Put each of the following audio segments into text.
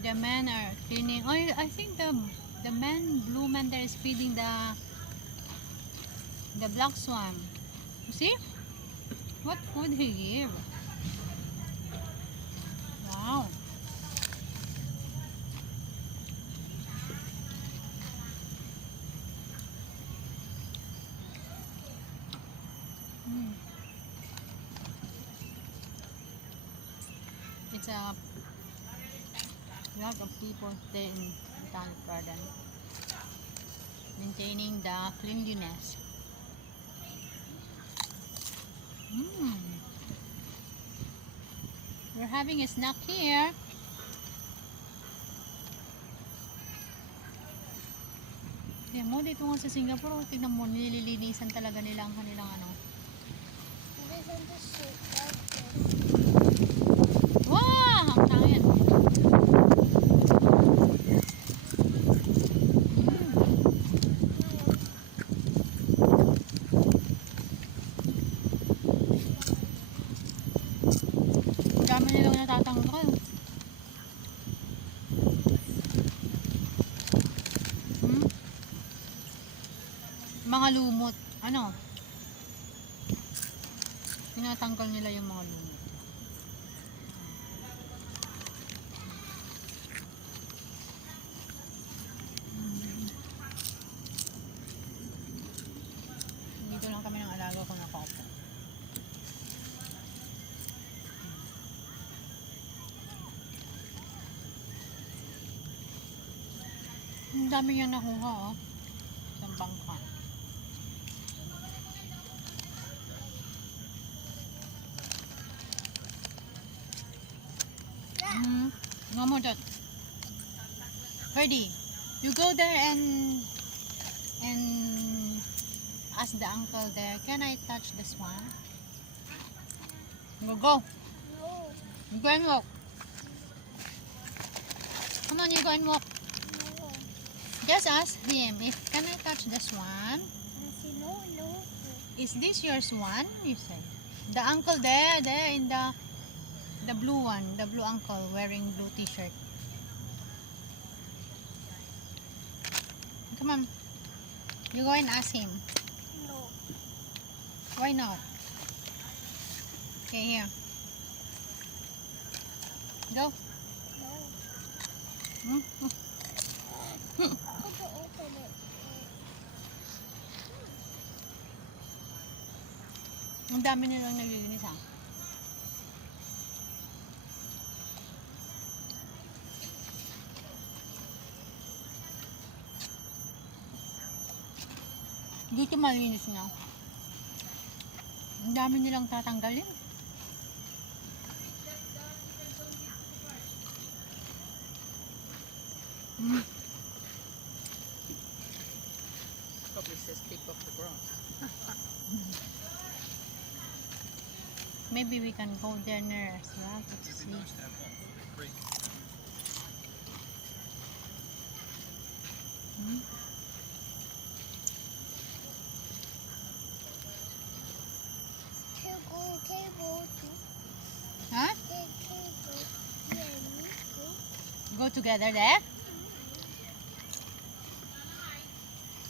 The men are cleaning. Oh, I think the blue man there is feeding the black swan. You see what food he gave? Wow. Mm. It's a lot of people there in Botanic Garden maintaining the cleanliness. We're having a snack here. Tignan mo, dito nga sa Singapore, tignan mo, nililinisan talaga nila ang kanilang ano. Wow! Ang tangin. Ang dami nilang natatanggal. Mga lumot. Ano? Tinatanggal nila yung mga lumot. Dito lang kami ng alaga ko nakaupo. Ang dami niya nakuha, oh. Isang bangka. No more that. Ready. You go there and ask the uncle there, can I touch this one? Go. No. You go and walk. Come on, you go and walk. No. Just ask him if can I touch this one? I say no. Is this yours one? You say. The uncle there in the blue one, the blue uncle wearing blue t-shirt. Come on. You go and ask him. No. Why not? Okay, here. Go. No. Hmm? How to open it? Ang dami nilang naglilinis, ha? Dito malinis na. Ang dami nilang tatanggalin. Probably says keep off the grass. Maybe we can go there near as well to see. Nice to have one for the creek. Cable too. Huh? Cable. Yeah, me too. Go together there?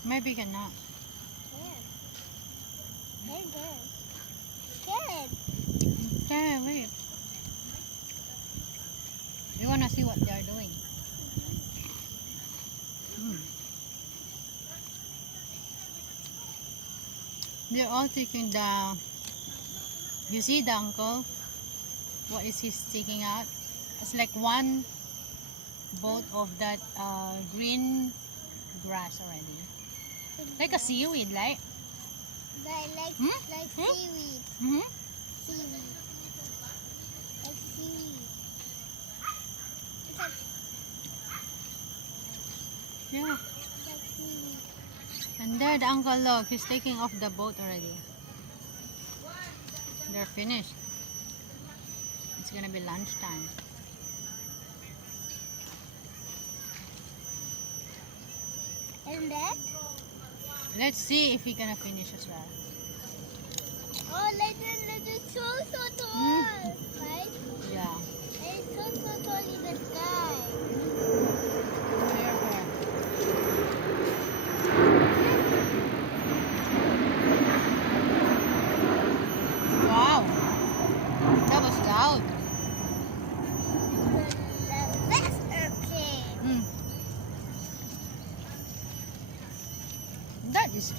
Maybe cannot. Good. Okay, wait. You wanna see what they are doing? They're all taking the. You see the uncle? What is he sticking out? It's like one boat of that green grass already. Like a seaweed, like. Like Hmm? seaweed. Mm-hmm. Seaweed. Like seaweed. It's like Yeah. seaweed. And there the uncle, look, he's taking off the boat already. They're finished. It's gonna be lunchtime. And that? Let's see if he gonna finish as well. Oh, it's so tall. Right? Yeah. And it's so tall in the sky.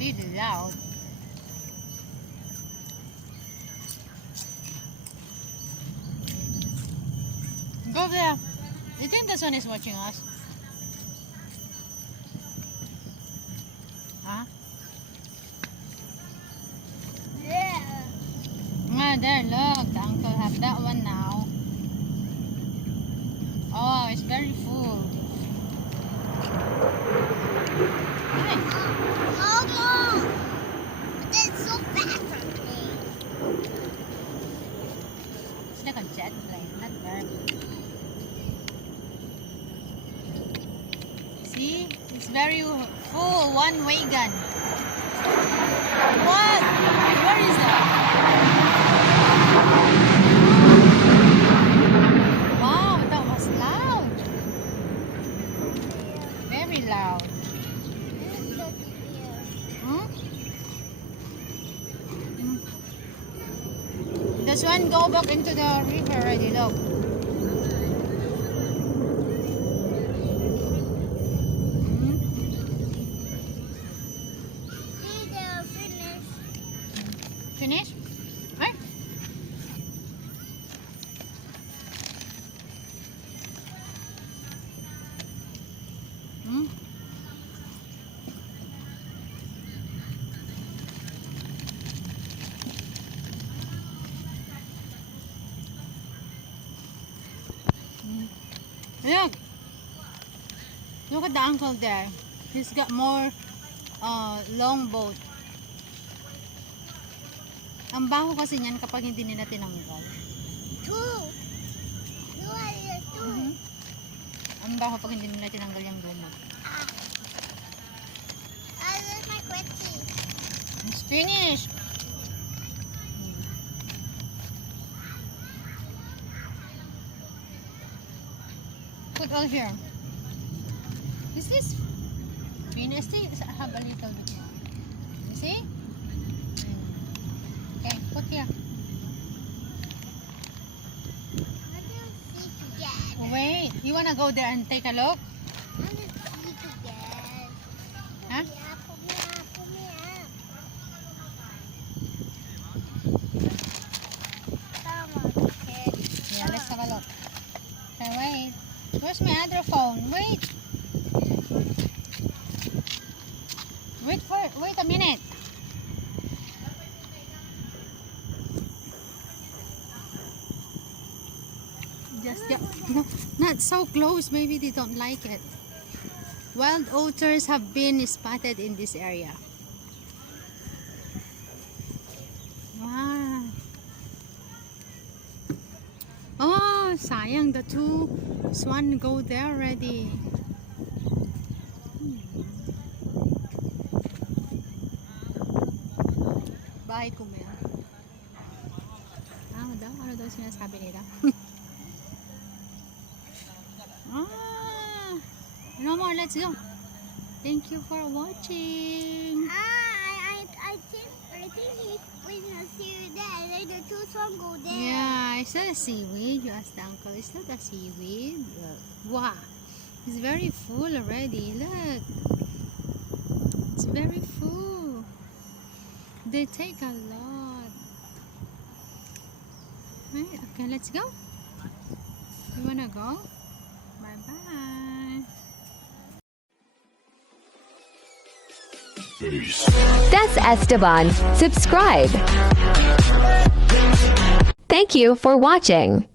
really loud. Go there. You think this one is watching us? Huh? Yeah. Ah, there, look. The uncle have that one now. Oh, it's very full. Hi. Mama! That's so fast from me. It's like a jet plane, not very. See? It's very full. One wagon. What? Where is that? Wow, that was loud. Very loud. Hmm? This one go back into the river already, look. Hmm? See, they're finished. Finish? Right? Hmm? Look! Look at the uncle there. He's got more long boat. Ang baho kasi niyan kapag hindi nila tinanggal. Two. Two are there, two. Mhm. Ang baho pag hindi nila tinanggal yung lumot. That's my quetty. It's finished! Put all here. Is this finished? I have a little bit more. You see? Okay, put here. What do you see together? Wait, you wanna go there and take a look? What do you see together? Huh? Pull me up, pull me up. Come on, kid. Yeah, let's have a look. Okay, wait. Where's my other phone? Wait. Wait a minute. Just get, no, not so close. Maybe they don't like it. Wild otters have been spotted in this area. Wow. Oh, sayang, the two swan go there already. Bahay ko mo yan. Ano daw sinasabi nila? No more, let's go. Thank you for watching. I think we can see that. Like the two swan go there. Yeah, is that a seaweed? You asked the uncle, is that a seaweed? Wow, it's very full already. Look, it's very full. They take a lot. Right, okay, let's go. You wanna go? Bye bye. That's Esteban. Subscribe. Thank you for watching.